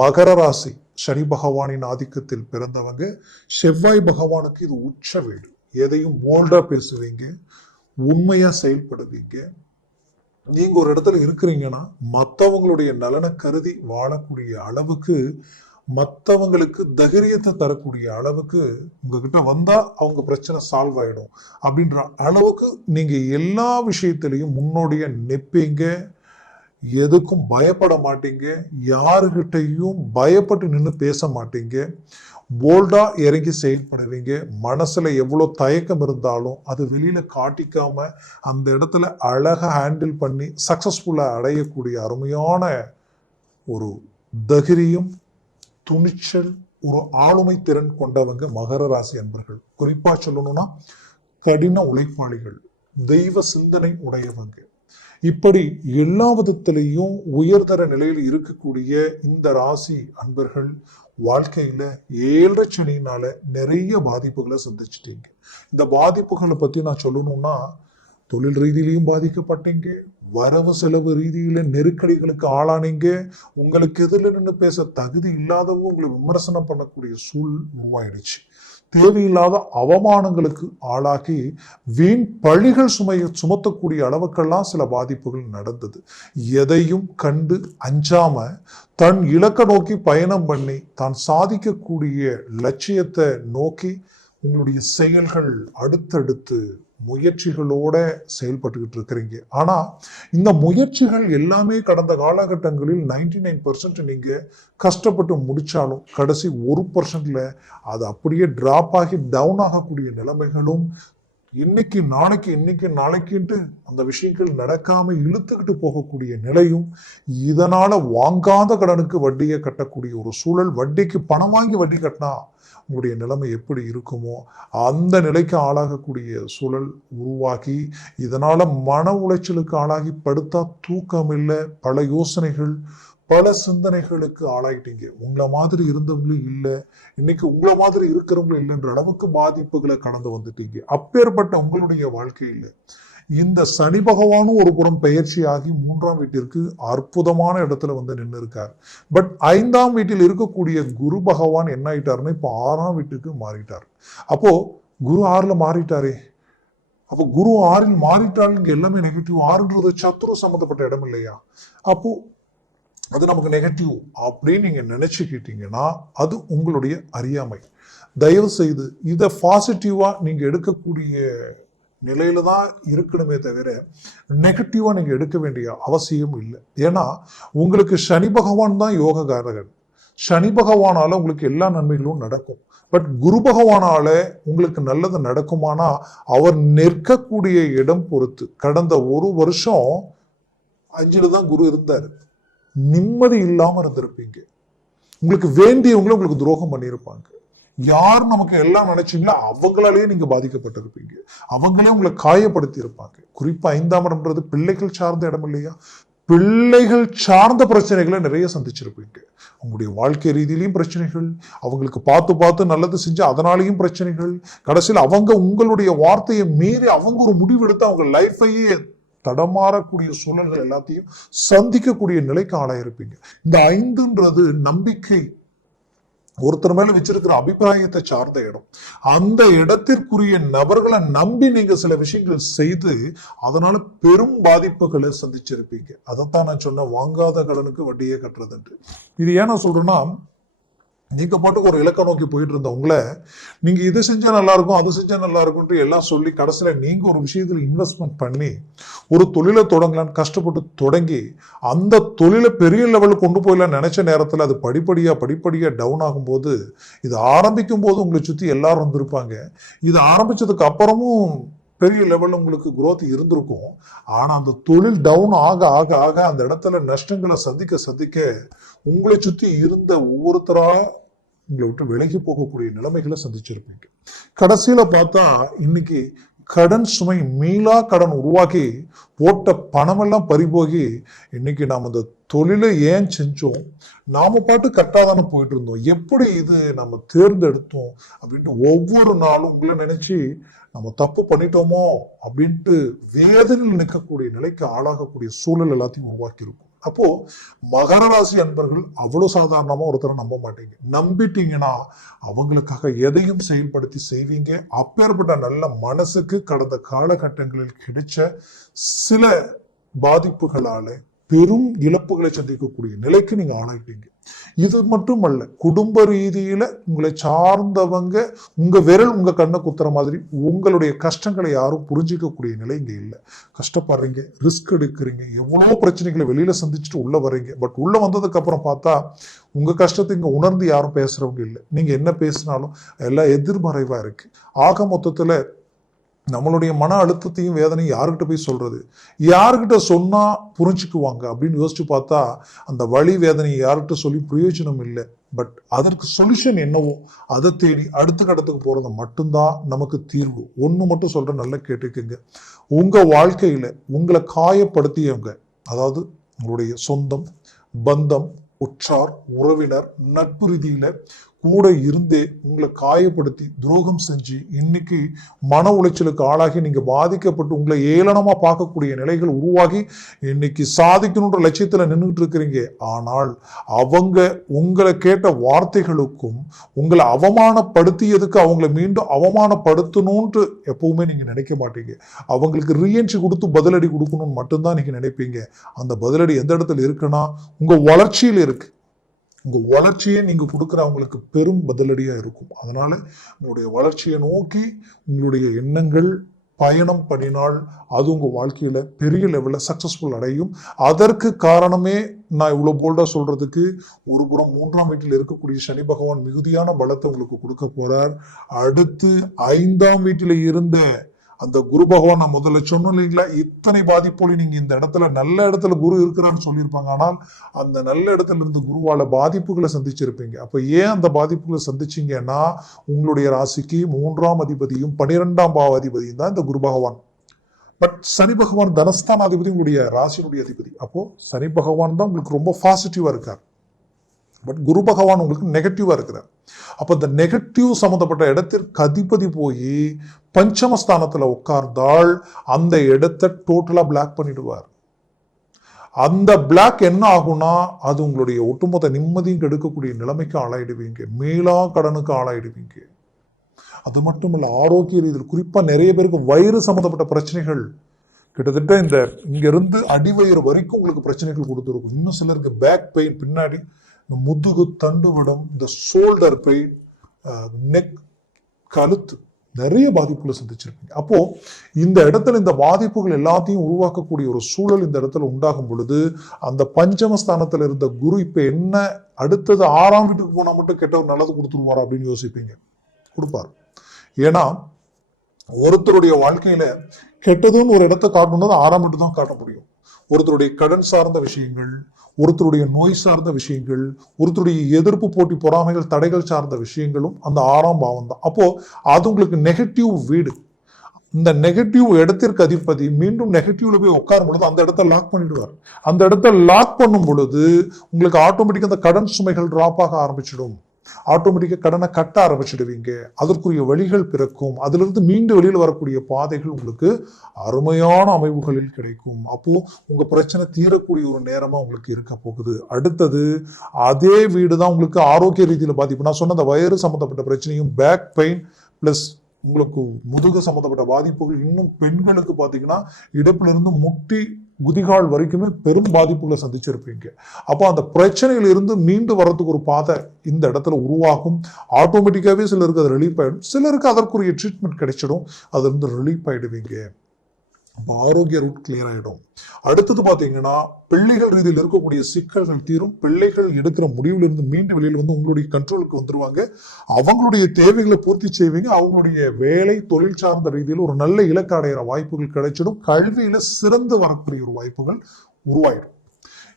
மகர ராசி சனி பகவானின் ஆதிக்கத்தில் பிறந்தவங்க செவ்வாய் பகவானுக்கு இது உச்ச வீடு. எதையும் போல்டாக பேசுவீங்க உண்மையாக செயல்படுவீங்க. நீங்கள் ஒரு இடத்துல இருக்கிறீங்கன்னா மற்றவங்களுடைய நலனை கருதி வாழக்கூடிய அளவுக்கு மற்றவங்களுக்கு தைரியத்தை தரக்கூடிய அளவுக்கு உங்ககிட்ட வந்தால் அவங்க பிரச்சனை சால்வ் ஆகிடும் அப்படின்ற அளவுக்கு நீங்கள் எல்லா விஷயத்திலையும் முன்னோடியாக நிற்பீங்க எதுக்கும் பயப்பட மாட்டீங்க. யாருக்கிட்டையும் பயப்பட்டு நின்று பேச மாட்டீங்க. போல்டா இறங்கி செயல்படுவீங்க மனசுல எவ்வளோ தயக்கம் இருந்தாலும் அது வெளியில காட்டிக்காம அந்த இடத்துல அழகாக ஹேண்டில் பண்ணி சக்சஸ்ஃபுல்லா அடையக்கூடிய அருமையான ஒரு தகிரியும் துணிச்சல் ஒரு ஆளுமை திறன் கொண்டவங்க மகர ராசி அன்பர்கள். குறிப்பா சொல்லணும்னா கடின உழைப்பாளிகள் தெய்வ சிந்தனை உடையவங்க. இப்படி எல்லா விதத்திலையும் உயர்தர நிலையில் இருக்கக்கூடிய இந்த ராசி அன்பர்கள் வாழ்க்கையில ஏழரை சனினால நிறைய பாதிப்புகளை சந்திச்சிட்டீங்க. இந்த பாதிப்புகளை பத்தி நான் சொல்லணும்னா தொழில் ரீதியிலையும் பாதிக்கப்பட்டீங்க. வரவு செலவு ரீதியில நெருக்கடிகளுக்கு ஆளானீங்க. உங்களுக்கு எதிரில் நின்று பேச தகுதி இல்லாதவங்க உங்களை விமர்சனம் பண்ணக்கூடிய சூழ் உருவாயிடுச்சு. தேவையில்லாத அவமானங்களுக்கு ஆளாகி வீண் பழிகள் சுமைய சுமத்தக்கூடிய அளவுக்கெல்லாம் சில பாதிப்புகள் நடந்தது. எதையும் கண்டு அஞ்சாம தன் இலக்க நோக்கி பயணம் பண்ணி தான் சாதிக்கக்கூடிய லட்சியத்தை நோக்கி உங்களுடைய செயல்கள் அடுத்தடுத்து முயற்சிகளோட செயல்பட்டுக்கிட்டு இருக்கிறீங்க. ஆனால் இந்த முயற்சிகள் எல்லாமே கடந்த காலகட்டங்களில் நைன்டி நைன் பர்சன்ட் நீங்கள் கஷ்டப்பட்டு முடித்தாலும் கடைசி ஒரு பர்சன்டில் அது அப்படியே ட்ராப் ஆகி டவுன் ஆகக்கூடிய நிலைமைகளும் இன்னைக்கு நாளைக்கு இன்னைக்கு நாளைக்குன்ட்டு அந்த விஷயங்கள் நடக்காம இழுத்துக்கிட்டு போகக்கூடிய நிலையும் இதனால வாங்காத கடனுக்கு வட்டியை கட்டக்கூடிய ஒரு சூழல் வட்டிக்கு பணம் வாங்கி வட்டி கட்டினா உங்களுடைய நிலைமை எப்படி இருக்குமோ அந்த நிலைக்கு ஆளாகக்கூடிய சூழல் உருவாகி இதனால் மன உளைச்சலுக்கு ஆளாகி படுத்தா தூக்கம் இல்லை பல யோசனைகள் பல சிந்தனைகளுக்கு ஆளாயிட்டீங்க. உங்களை மாதிரி இருந்தவங்களும் இல்லை. இன்னைக்கு உங்களை மாதிரி இருக்கிறவங்களும் இல்லைன்ற அளவுக்கு பாதிப்புகளை கடந்து வந்துட்டீங்க. அப்பேற்பட்ட உங்களுடைய வாழ்க்கையில் இந்த சனி பகவானும் ஒரு புறம் பயிற்சி ஆகி மூன்றாம் வீட்டிற்கு அற்புதமான இடத்துல வந்து நின்று இருக்கார் பட் ஐந்தாம் வீட்டில் இருக்கக்கூடிய குரு பகவான் என்ன ஆயிட்டாருன்னா இப்போ ஆறாம் வீட்டுக்கு மாறிட்டார். அப்போ குரு ஆறில் மாறிட்டாரே. அப்போ குரு ஆறில் மாறிட்டால் இங்கே எல்லாமே நெகட்டிவ் ஆறுன்றது சத்துரு சம்மந்தப்பட்ட இடம் இல்லையா? அப்போ அது நமக்கு நெகட்டிவ் அப்படின்னு நீங்கள் நினச்சிக்கிட்டீங்கன்னா அது உங்களுடைய அறியாமை. தயவு செய்து இதை பாசிட்டிவாக நீங்கள் எடுக்கக்கூடிய நிலையில தான் இருக்கணுமே தவிர நெகட்டிவாக நீங்கள் எடுக்க வேண்டிய அவசியம் இல்லை. ஏன்னா உங்களுக்கு சனி பகவான் தான் யோககாரகன் சனி பகவானால் உங்களுக்கு எல்லா நன்மைகளும் நடக்கும். பட் குரு பகவானால் உங்களுக்கு நல்லது நடக்குமானா அவர் நிற்கக்கூடிய இடம் பொறுத்து. கடந்த ஒரு வருஷம் அஞ்சில் தான் குரு இருந்தார். நிம்மதி இல்லாமல் இருந்திருப்பீங்க. உங்களுக்கு வேண்டியவங்களும் உங்களுக்கு துரோகம் பண்ணியிருப்பாங்க யார் நமக்கு எல்லாம் நினைச்சீங்களோ அவங்களாலேயே நீங்க பாதிக்கப்பட்டிருப்பீங்க. அவங்களே உங்களை காயப்படுத்தி இருப்பாங்க குறிப்பா ஐந்தாம் இடம்ன்றது பிள்ளைகள் சார்ந்த இடம் இல்லையா? பிள்ளைகள் சார்ந்த பிரச்சனைகளை நிறைய சந்திச்சிருப்பீங்க. உங்களுடைய வாழ்க்கை ரீதியிலையும் பிரச்சனைகள் அவங்களுக்கு பார்த்து பார்த்து நல்லது செஞ்சு அதனாலேயும் பிரச்சனைகள். கடைசியில் அவங்க உங்களுடைய வார்த்தையை மீறி அவங்க ஒரு முடிவெடுத்து அவங்க லைஃபையே தடமாறக்கூடிய சூழல்கள் எல்லாத்தையும் சந்திக்கக்கூடிய நிலைக்கு ஆளாயிருப்பீங்க. இந்த ஐந்துன்றது நம்பிக்கை ஒருத்தர் மேல வச்சிருக்கிற அபிப்பிராயத்தை சார்ந்த இடம். அந்த இடத்திற்குரிய நபர்களை நம்பி நீங்க சில விஷயங்கள் செய்து அதனால பெரும் பாதிப்புகளை சந்திச்சிருப்பீங்க. அதைத்தான் நான் சொன்னேன் வாங்காத கடனுக்கு வட்டியே கட்டுறதுன்ட்டு. இது ஏன் நான் சொல்றேன்னா நீங்கள் பாட்டுக்கு ஒரு இலக்கை நோக்கி போயிட்டு இருந்த உங்களை இது செஞ்சால் நல்லாயிருக்கும் அது செஞ்சால் நல்லா எல்லாம் சொல்லி கடைசியில் நீங்கள் ஒரு விஷயத்தில் இன்வெஸ்ட்மெண்ட் பண்ணி ஒரு தொழிலை தொடங்கலான்னு கஷ்டப்பட்டு தொடங்கி அந்த தொழிலை பெரிய லெவலுக்கு கொண்டு போயிடலாம் நினச்ச நேரத்தில் அது படிப்படியாக படிப்படியாக டவுன் ஆகும்போது இது ஆரம்பிக்கும் போது உங்களை சுற்றி எல்லாரும் வந்திருப்பாங்க. இது ஆரம்பித்ததுக்கு அப்புறமும் பெரிய லெவலில் உங்களுக்கு குரோத் இருந்திருக்கும். ஆனால் அந்த தொழில் டவுன் ஆக ஆக ஆக அந்த இடத்துல நஷ்டங்களை சந்திக்க சந்திக்க உங்களை சுற்றி இருந்த ஒவ்வொருத்தராக உங்களை விட்டு விலகி போகக்கூடிய நிலைமைகளை சந்திச்சிருப்பீங்க. கடைசியில பார்த்தா இன்னைக்கு கடன் சுமை மீளா கடன் உருவாக்கி போட்ட பணமெல்லாம் பறிபோகி இன்னைக்கு நாம் அந்த தொழிலை ஏன் செஞ்சோம்? நாம பாட்டு கரெக்டாக போயிட்டு இருந்தோம். எப்படி இது நம்ம தேர்ந்தெடுத்தோம் அப்படின்ட்டு ஒவ்வொரு நாளும் உங்களை நினைச்சு நம்ம தப்பு பண்ணிட்டோமோ அப்படின்ட்டு வேதனையில் நிற்கக்கூடிய நிலைக்கு ஆளாகக்கூடிய சூழல் எல்லாத்தையும் உருவாக்கியிருக்கும். அப்போ மகர ராசி அன்பர்கள் அவ்வளவு சாதாரணமா ஒருத்தரை நம்ப மாட்டீங்க. நம்பிட்டீங்கன்னா அவங்களுக்காக எதையும் செயல்படுத்தி செய்வீங்க. அப்பேற்பட்ட நல்ல மனசுக்கு கடந்த காலகட்டங்களில் கிடைச்ச சில பாதிப்புகளால பெரும் இழப்புகளை சந்திக்கக்கூடிய நிலைக்கு நீங்க ஆளாயிட்டீங்க. இது மட்டுமல்ல குடும்ப ரீதியில உங்களை சார்ந்தவங்க உங்க விரல் உங்க கண்ணை குத்துற மாதிரி உங்களுடைய கஷ்டங்களை யாரும் புரிஞ்சிக்கக்கூடிய நிலை இங்க இல்லை. கஷ்டப்படுறீங்க ரிஸ்க் எடுக்கிறீங்க எவ்வளோ பிரச்சனைகளை வெளியில சந்திச்சுட்டு உள்ள வர்றீங்க. பட் உள்ள வந்ததுக்கு அப்புறம் பார்த்தா உங்க கஷ்டத்தை இங்க உணர்ந்து யாரும் பேசுறவங்க இல்லை. நீங்க என்ன பேசினாலும் எல்லாம் எதிர்மறைவா இருக்கு. ஆக மொத்தத்துல நம்மளுடைய மன அழுத்தத்தையும் வேதனையும் யாருக்கிட்ட போய் சொல்கிறது யாருக்கிட்ட சொன்னால் புரிஞ்சுக்குவாங்க அப்படின்னு யோசிச்சு பார்த்தா அந்த வழி வேதனையை யார்கிட்ட சொல்லி பிரயோஜனம் இல்லை. பட் அதற்கு சொல்யூஷன் என்னவோ அதை தேடி அடுத்த கட்டத்துக்கு போகிறது மட்டும்தான் நமக்கு தீர்வு. ஒன்று மட்டும் சொல்கிற நல்லா கேட்டுக்கங்க. உங்கள் வாழ்க்கையில் உங்களை காயப்படுத்தியவங்க அதாவது உங்களுடைய சொந்தம் பந்தம் உற்றார் உறவினர் நட்பு ரீதியில் கூட இருந்தே உங்களை காயப்படுத்தி துரோகம் செஞ்சு இன்னைக்கு மன உளைச்சலுக்கு ஆளாகி நீங்கள் பாதிக்கப்பட்டு உங்களை ஏளனமாக பார்க்கக்கூடிய நிலைகள் உருவாகி இன்னைக்கு சாதிக்கணுன்ற லட்சியத்தில் நின்றுட்டு இருக்கிறீங்க. ஆனால் அவங்க உங்களை கேட்ட வார்த்தைகளுக்கும் உங்களை அவமானப்படுத்தியதுக்கு அவங்கள மீண்டும் அவமானப்படுத்தணுன்ட்டு எப்பவுமே நீங்கள் நினைக்க மாட்டீங்க. அவங்களுக்கு ரீஎன்ட்ரி கொடுத்து பதிலடி கொடுக்கணும்னு மட்டும்தான் நீங்கள் நினைப்பீங்க. அந்த பதிலடி எந்த இடத்துல இருக்குன்னா உங்கள் வளர்ச்சியில் இருக்குது உங்கள் வளர்ச்சியை நீங்கள் கொடுக்குறவங்களுக்கு பெரும் பதிலடியாக இருக்கும். அதனால் உங்களுடைய வளர்ச்சியை நோக்கி உங்களுடைய எண்ணங்கள் பயணம் பண்ணினால் அது உங்கள் வாழ்க்கையில் பெரிய லெவலில் சக்ஸஸ்ஃபுல் அடையும். அதற்கு காரணமே நான் இவ்வளோ போல்டாக சொல்கிறதுக்கு ஒரு புறம் மூன்றாம் வீட்டில் இருக்கக்கூடிய சனி பகவான் மிகுதியான பலத்தை உங்களுக்கு கொடுக்க போறார். அடுத்து ஐந்தாம் வீட்டில் இருந்த அந்த குரு பகவான் நான் முதல்ல சொன்னோம் இல்லைங்களா? இத்தனை பாதிப்போலி நீங்க இந்த இடத்துல நல்ல இடத்துல குரு இருக்கிறான்னு சொல்லியிருப்பாங்க. ஆனால் அந்த நல்ல இடத்துல இருந்து குருவால பாதிப்புகளை சந்திச்சிருப்பீங்க. அப்ப ஏன் அந்த பாதிப்புகளை சந்திச்சீங்கன்னா உங்களுடைய ராசிக்கு மூன்றாம் அதிபதியும் பனிரெண்டாம் பாவ அதிபதியும் தான் இந்த குரு பகவான். பட் சனி பகவான் தனஸ்தான அதிபதி உங்களுடைய ராசியினுடைய அதிபதி. அப்போ சனி பகவான் தான் உங்களுக்கு ரொம்ப பாசிட்டிவா இருக்கார். பட் குரு பகவான் உங்களுக்கு நெகட்டிவாக இருக்கிறார். அப்போ இந்த நெகட்டிவ் சம்மந்தப்பட்ட இடத்திற்கு அதிபதி போய் பஞ்சமஸ்தானத்தில் உட்கார்ந்தால் அந்த இடத்தை டோட்டலாக பிளாக் பண்ணிடுவார். அந்த பிளாக் என்ன ஆகும்னா அது உங்களுடைய ஒட்டுமொத்த நிம்மதியும் கெடுக்கக்கூடிய நிலைமைக்கு ஆளாயிடுவீங்க. மேலா கடனுக்கு ஆளாயிடுவீங்க. அது மட்டும் இல்லை ஆரோக்கிய ரீதியில் குறிப்பாக நிறைய பேருக்கு வயிறு சம்மந்தப்பட்ட பிரச்சனைகள். கிட்டத்தட்ட இந்த இங்கேருந்து அடிவயிறு வரைக்கும் உங்களுக்கு பிரச்சனைகள் கொடுத்துருக்கும். இன்னும் சிலருக்கு பேக் பெயின் பின்னாடி முதுகு தண்டுவிடம் இந்த ஷோல்டர் பெயின் நெக் கழுத்து நிறைய பாதிப்புகளை சந்திச்சிருப்பீங்க அப்போ இந்த இடத்துல இந்த பாதிப்புகள் எல்லாத்தையும் உருவாக்கக்கூடிய ஒரு சூழல் இந்த இடத்துல உண்டாகும் பொழுது அந்த பஞ்சமஸ்தானத்தில் இருந்த குரு இப்ப என்ன அடுத்தது ஆறாம் வீட்டுக்கு போனா மட்டும் கெட்ட ஒரு நல்லது கொடுத்துருவார் அப்படின்னு யோசிப்பீங்க. கொடுப்பார். ஏன்னா ஒருத்தருடைய வாழ்க்கையில கெட்டதுன்னு ஒரு இடத்த காட்டணும்னா ஆறாம் வீட்டு தான் காட்ட முடியும். ஒருத்தருடைய கடன் சார்ந்த விஷயங்கள் ஒருத்தருடைய நோய் சார்ந்த விஷயங்கள் ஒருத்தருடைய எதிர்ப்பு போட்டி பொறாமைகள் தடைகள் சார்ந்த விஷயங்களும் அந்த ஆறாம் பாவம் தான். அப்போது அது உங்களுக்கு நெகட்டிவ் வீடு. இந்த நெகட்டிவ் இடத்திற்கு அதிபதி மீண்டும் நெகட்டிவ்ல போய் உட்காரும் பொழுது அந்த இடத்த லாக் பண்ணிடுவார். அந்த இடத்த லாக் பண்ணும் பொழுது உங்களுக்கு ஆட்டோமேட்டிக்காக அந்த கடன் சுமைகள் டிராப் ஆக ஆரம்பிச்சிடும். ஆட்டோமேட்டிக்காக கடனை கட்ட ஆரம்பிச்சிடுவீங்க. அதற்குரிய வழிகள் பிறக்கும். அதிலிருந்து மீண்டு வெளியில் வரக்கூடிய பாதைகள் உங்களுக்கு அருமையான அமைவுகளில் கிடைக்கும். அப்போது உங்கள் பிரச்சனை தீரக்கூடிய ஒரு நேரமாக உங்களுக்கு இருக்க போகுது. அடுத்தது அதே வீடு தான் உங்களுக்கு ஆரோக்கிய ரீதியில் பாதிப்பு. நான் சொன்ன அந்த வயிறு சம்மந்தப்பட்ட பிரச்சனையும் பேக் பெயின் ப்ளஸ் உங்களுக்கு முதுகு சம்மந்தப்பட்ட பாதிப்புகள் இன்னும் பெண்களுக்கு பார்த்தீங்கன்னா இடுப்புலேருந்து முட்டி குதிகால் வரைக்குமே பெரும் பாதிப்புகளை சந்திச்சிருப்பீங்க. அப்போ அந்த பிரச்சனையிலிருந்து மீண்டு வர்றதுக்கு ஒரு பாதை இந்த இடத்துல உருவாகும். ஆட்டோமேட்டிக்காகவே சிலருக்கு அது ரிலீஃப் ஆயிடும். சிலருக்கு அதற்குரிய ட்ரீட்மெண்ட் கிடைச்சிடும். அதுலேருந்து ரிலீஃப் ஆயிடுவீங்க. நம்ம ஆரோக்கிய ரூட் கிளியர் ஆகிடும் அடுத்தது பார்த்தீங்கன்னா பிள்ளைகள் ரீதியில் இருக்கக்கூடிய சிக்கல்கள் தீரும். பிள்ளைகள் எடுக்கிற முடிவிலிருந்து மீண்டு வெளியில் வந்து உங்களுடைய கண்ட்ரோலுக்கு வந்துருவாங்க. அவங்களுடைய தேவைகளை பூர்த்தி செய்வீங்க. அவங்களுடைய வேலை தொழில் சார்ந்த ரீதியில் ஒரு நல்ல இலக்கு அடைகிற வாய்ப்புகள் கிடைச்சிடும். கல்வியில சிறந்து வரக்கூடிய ஒரு வாய்ப்புகள் உருவாயிடும்.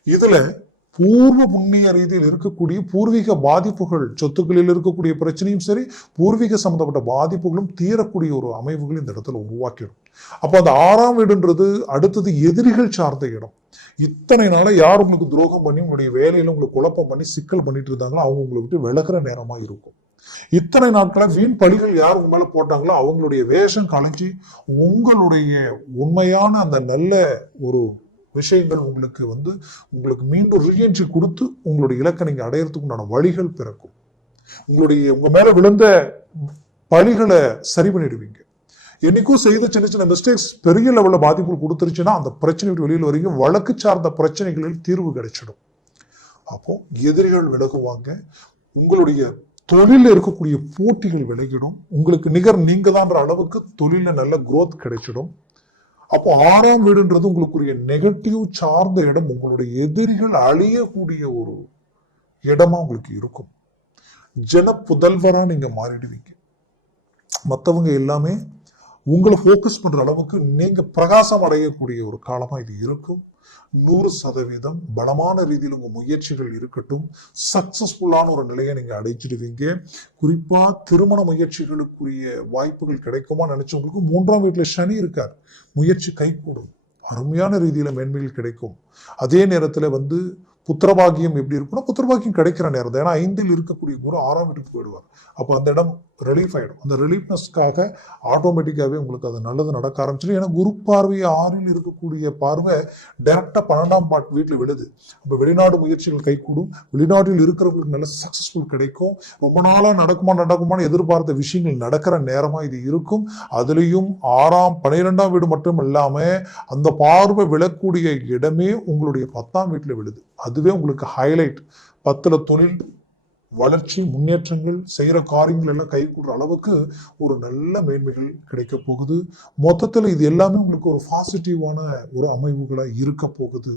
இதுல பூர்வ புண்ணிய ரீதியில் இருக்கக்கூடிய பூர்வீக பாதிப்புகள் சொத்துக்களில் இருக்கக்கூடிய பிரச்சனையும் சரி பூர்வீக சம்பந்தப்பட்ட பாதிப்புகளும் தீரக்கூடிய ஒரு அமைவுகள் இந்த இடத்துல உருவாக்கிடும். அப்போ அந்த ஆறாம் வீடுன்றது அடுத்தது எதிரிகள் சார்ந்த இடம். இத்தனை நாளாக யார் உங்களுக்கு துரோகம் பண்ணி உங்களுடைய வேலையில் உங்களுக்கு குழப்பம் பண்ணி சிக்கல் பண்ணிட்டு இருந்தாங்களோ அவங்க உங்களை விட்டு விலகிற நேரமாக இருக்கும். இத்தனை நாட்களா வீண் பழிகள் யார் உங்க மேலே போட்டாங்களோ அவங்களுடைய வேஷம் கலைஞ்சி உங்களுடைய உண்மையான அந்த நல்ல ஒரு விஷயங்கள் உங்களுக்கு வந்து உங்களுக்கு மீண்டும் ரீஎன்ட்ரி கொடுத்து உங்களுடைய இலக்கை நீங்கள் அடையிறதுக்கு உண்டான வழிகள் பிறக்கும். உங்களுடைய உங்கள் மேலே விழுந்த பழிகளை சரி பண்ணிடுவீங்க. என்னைக்கும் செய்த சின்ன சின்ன மிஸ்டேக்ஸ் பெரிய லெவலில் பாதிப்பு கொடுத்துருச்சுன்னா அந்த பிரச்சனை விட்டு வெளியில் வரைக்கும் வழக்கு சார்ந்த பிரச்சனைகளில் தீர்வு கிடைச்சிடும். அப்போ எதிரிகள் விலகுவாங்க. உங்களுடைய தொழிலில் இருக்கக்கூடிய போட்டிகள் விலகிடும். உங்களுக்கு நிகர் நீங்க தான்ற அளவுக்கு தொழிலில் நல்ல குரோத் கிடைச்சிடும். அப்போ ஆறாம் வீடுன்றது உங்களுக்குரிய நெகட்டிவ் சார்ந்த இடம் உங்களுடைய எதிரிகள் அழியக்கூடிய ஒரு இடமா உங்களுக்கு இருக்கும். ஜன புதல்வரா நீங்க மாறிடுவீங்க. மற்றவங்க எல்லாமே உங்களை ஃபோக்கஸ் பண்ற அளவுக்கு நீங்க பிரகாசம் அடையக்கூடிய ஒரு காலமா இது இருக்கும். நூறு சதவீதம் பலமான ரீதியில் உங்க முயற்சிகள் இருக்கட்டும். சக்சஸ்ஃபுல்லான ஒரு நிலையை நீங்க அடைச்சிடுவீங்க குறிப்பா திருமண முயற்சிகளுக்குரிய வாய்ப்புகள் கிடைக்குமா நினைச்சவங்களுக்கு மூன்றாம் வீட்டுல சனி இருக்கார். முயற்சி கைகூடும். அருமையான ரீதியில மேன்மைகள் கிடைக்கும். அதே நேரத்துல வந்து புத்திரபாகியம் எப்படி இருக்கும்னா புத்திரபாகியம் கிடைக்கிற நேரம் தான் ஏன்னா ஐந்தில் இருக்கக்கூடிய குரு ஆறாம் வீட்டுக்கு போயிடுவார். அப்போ அந்த இடம் ரிலீஃப் ஆகிடும் அந்த ரிலீஃப்னஸ்க்காக ஆட்டோமேட்டிக்காகவே உங்களுக்கு அது நல்லது நடக்க ஆரம்பிச்சிடும். ஏன்னா குரு பார்வை ஆறில் இருக்கக்கூடிய பார்வை டைரக்டா பன்னெண்டாம் பாட் வீட்டில் விழுது. அப்போ வெளிநாடு முயற்சிகள் கைகூடும். வெளிநாட்டில் இருக்கிறவங்களுக்கு நல்ல சக்ஸஸ்ஃபுல் கிடைக்கும். ரொம்ப நாளாக நடக்குமா நடக்குமான்னு எதிர்பார்த்த விஷயங்கள் நடக்கிற நேரமாக இது இருக்கும். அதுலேயும் ஆறாம் பன்னிரெண்டாம் வீடு மட்டும் இல்லாமல் அந்த பார்வை விழக்கூடிய இடமே உங்களுடைய பத்தாம் வீட்டில் விழுது. அதுவே உங்களுக்கு ஹைலைட் பத்தில் தொழில் வளர்ச்சி முன்னேற்றங்கள் செய்கிற காரியங்கள் எல்லாம் கைகூடுற அளவுக்கு ஒரு நல்ல மேன்மைகள் கிடைக்க போகுது. மொத்தத்தில் இது எல்லாமே உங்களுக்கு ஒரு பாசிட்டிவான ஒரு அமைவுகளாக இருக்க போகுது.